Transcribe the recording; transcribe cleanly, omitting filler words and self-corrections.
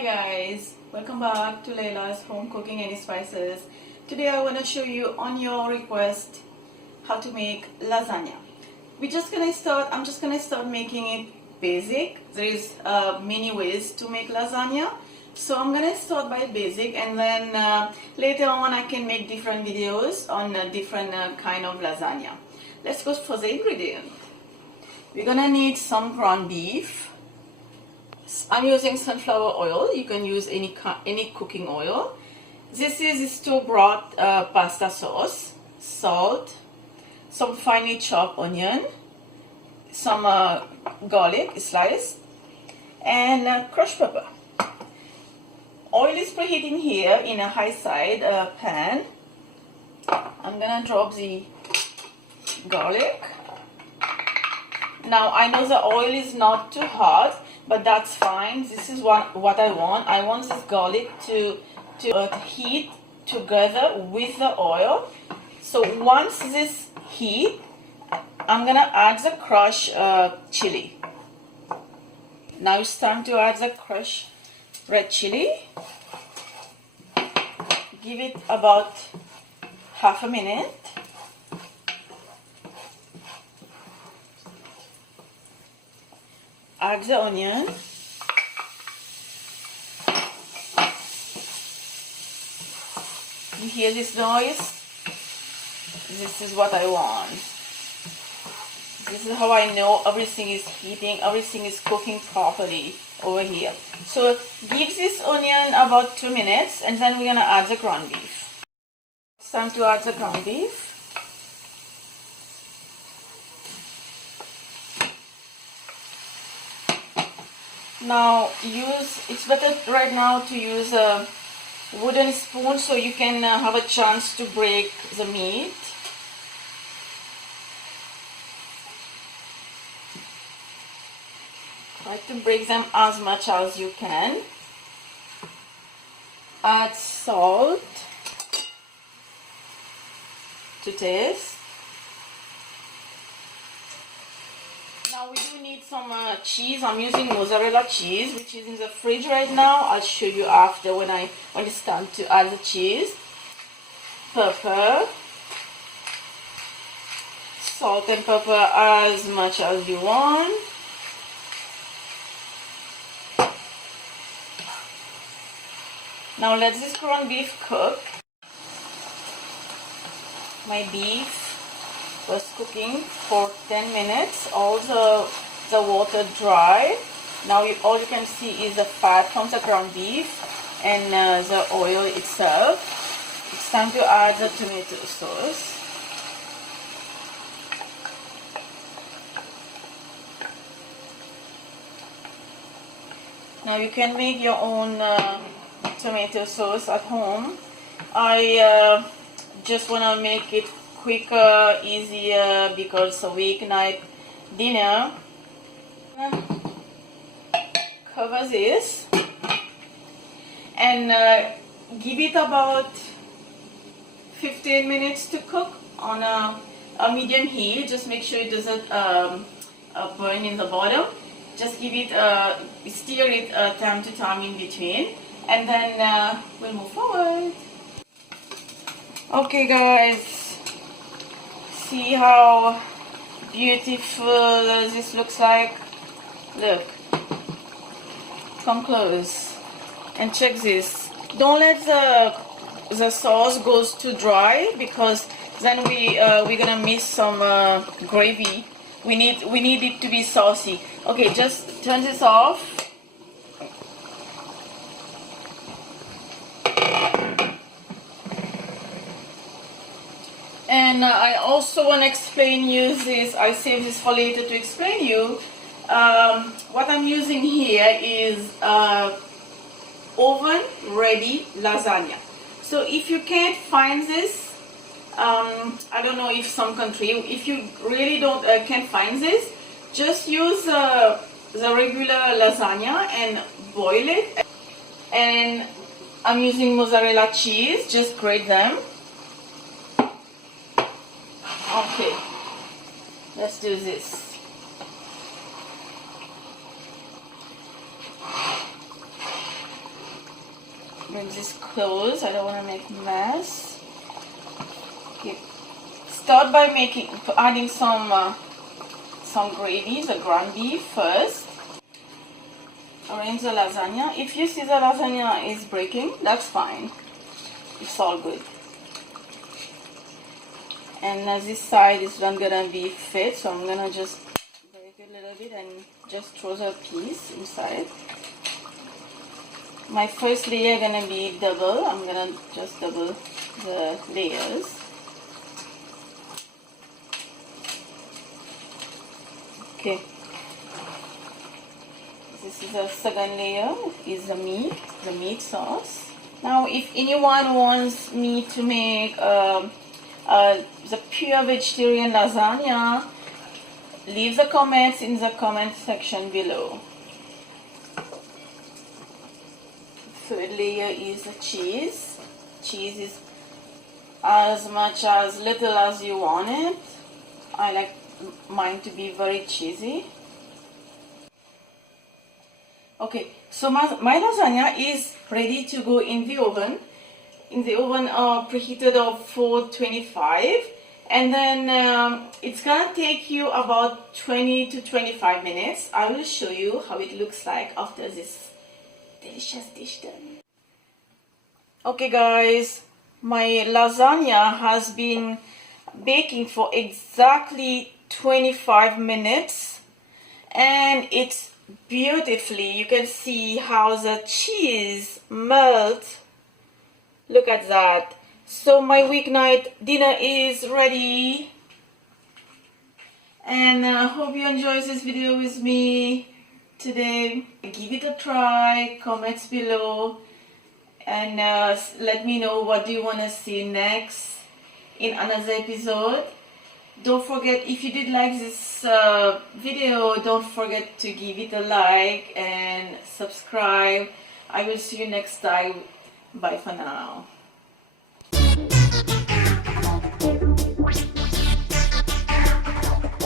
Hi guys, welcome back to Laila's Home Cooking and Spices. Today I want to show you on your request how to make lasagna. I'm just gonna start making it basic. There is many ways to make lasagna, so I'm gonna start by basic, and then later on I can make different videos on different kind of lasagna. Let's go for the ingredient. We're gonna need some ground beef. I'm using sunflower oil. You can use any cooking oil. This is store-bought pasta sauce, salt, some finely chopped onion, some garlic sliced, and crushed pepper. Oil is preheating here in a high side pan. I'm gonna drop the garlic. Now I know the oil is not too hot, but that's fine. This is what I want. I want this garlic to heat together with the oil. So once this heat, I'm gonna add the crushed chili. Now it's time to add the crushed red chili. Give it about half a minute. Add the onion. You hear this noise? This is what I want. This is how I know everything is heating, everything is cooking properly over here. So give this onion about 2 minutes, and then we're gonna add the ground beef. It's time to add the ground beef. Now it's better right now to use a wooden spoon so you can have a chance to break the meat. Try to break them as much as you can. Add salt to taste. Now we do need some cheese. I'm using mozzarella cheese, which is in the fridge right now. I'll show you after when it's time to add the cheese. Pepper, salt and pepper as much as you want. Now let this ground beef cook. My beef was cooking for 10 minutes. All the water dry. Now all you can see is the fat from the ground beef and the oil itself. It's time to add the tomato sauce. Now you can make your own tomato sauce at home. I just want to make it quicker, easier, because it's a weeknight dinner. Cover this and give it about 15 minutes to cook on a medium heat. Just make sure it doesn't burn in the bottom. Just give it, stir it time to time in between, and then we'll move forward. Okay guys, see how beautiful this looks like. Look, come close and check this. Don't let the sauce goes too dry, because then we're gonna miss some gravy. We need it to be saucy. Okay, just turn this off. And I also want to explain you this. I saved this for later to explain you. What I'm using here is oven ready lasagna. So if you can't find this, I don't know if some country, if you really can't find this, just use the regular lasagna and boil it. And I'm using mozzarella cheese. Just grate them. Okay, let's do this. bring this close. I don't want to make mess. Okay. Start by adding some gravy, the ground beef first. Arrange the lasagna. If you see the lasagna is breaking, that's fine. It's all good. And this side is not gonna be fit, so I'm gonna just break it a little bit and just throw the piece inside. My first layer gonna be double. I'm gonna just double the layers. Okay. This is the second layer, is the meat sauce. Now, if anyone wants me to make the pure vegetarian lasagna, leave the comments in the comment section below. Third layer is the cheese. Cheese is as much as little as you want it. I like mine to be very cheesy. Okay, so my lasagna is ready to go in the oven. Preheated of 425, and then it's gonna take you about 20 to 25 minutes. I will show you how it looks like after this delicious dish done. Okay guys, my lasagna has been baking for exactly 25 minutes and it's beautifully, you can see how the cheese melts. Look at that. So my weeknight dinner is ready. And I hope you enjoyed this video with me today. Give it a try, comments below. And let me know what do you want to see next in another episode. Don't forget, if you did like this video, don't forget to give it a like and subscribe. I will see you next time. Bye for now.